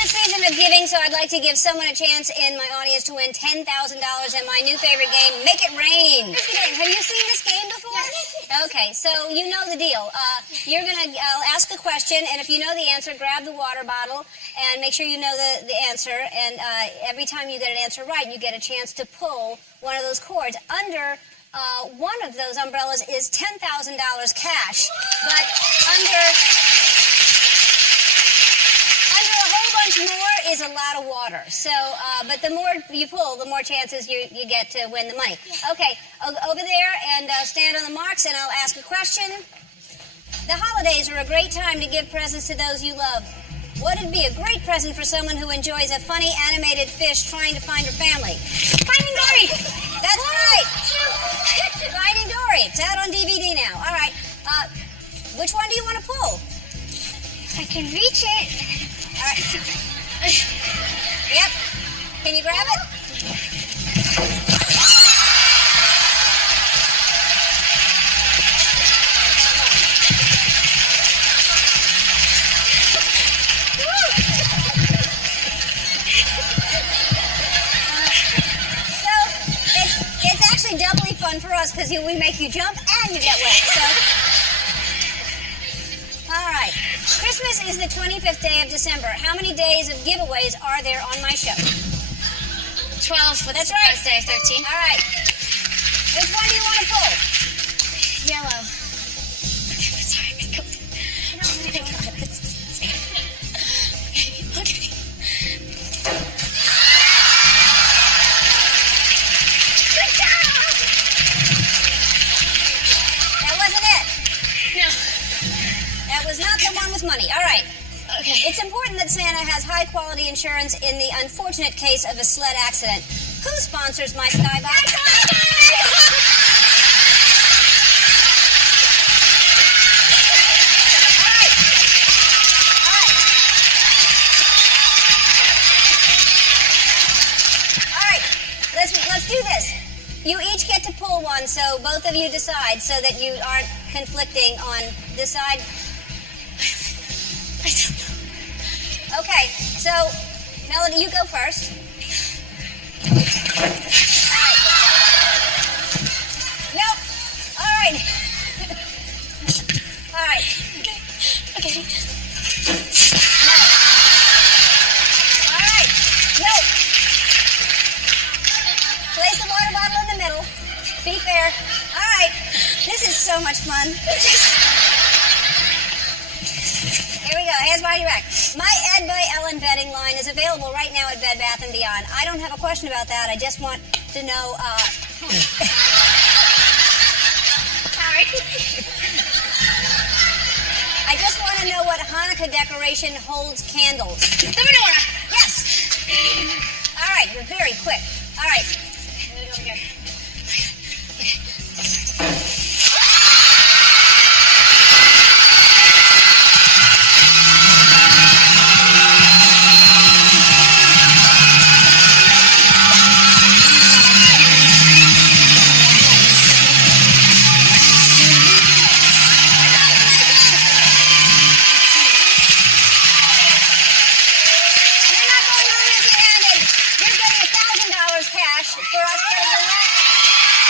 the season of giving, so I'd like to give someone a chance in my audience to win $10,000 in my new favorite game, Make It Rain. Have you seen this game before? Yes. Okay, so you know the deal. I'll ask a question, and if you know the answer, grab the water bottle and make sure you know the answer. And every time you get an answer right, you get a chance to pull one of those cords. Under one of those umbrellas is $10,000 cash, but under a whole bunch more is a lot of water. So, but the more you pull, the more chances you get to win the money. Okay, over there, and stand on the marks, and I'll ask a question. The holidays are a great time to give presents to those you love. What would be a great present for someone who enjoys a funny animated fish trying to find her family? Finding Dory! That's right! Finding Dory. It's out on DVD now. All right. Which one do you want to pull? I can reach it. All right. Yep. Can you grab it? Doubly fun for us because we make you jump and you get wet. So, all right. Christmas is the 25th day of December. How many days of giveaways are there on my show? 12. But that's right. Day 13. All right. Which one do you want to pull? Yellow. Sorry. Go. Okay. Was not the one with money. All right. Okay. It's important that Santa has high-quality insurance in the unfortunate case of a sled accident. Who sponsors my skybox? All right. All right. Let's do this. You each get to pull one, so both of you decide, so that you aren't conflicting on this side. I don't know. Okay, so, Melody, you go first. All right. Nope. All right. All right. Okay. No. All right. Nope. Place the water bottle in the middle. Be fair. All right. This is so much fun. Here we go. Hands behind your back. My Ed by Ellen bedding line is available right now at Bed Bath & Beyond. I don't have a question about that. I just want to know... Sorry. I just want to know what Hanukkah decoration holds candles. The menorah. Yes. All right. You're very quick. All right. Over here.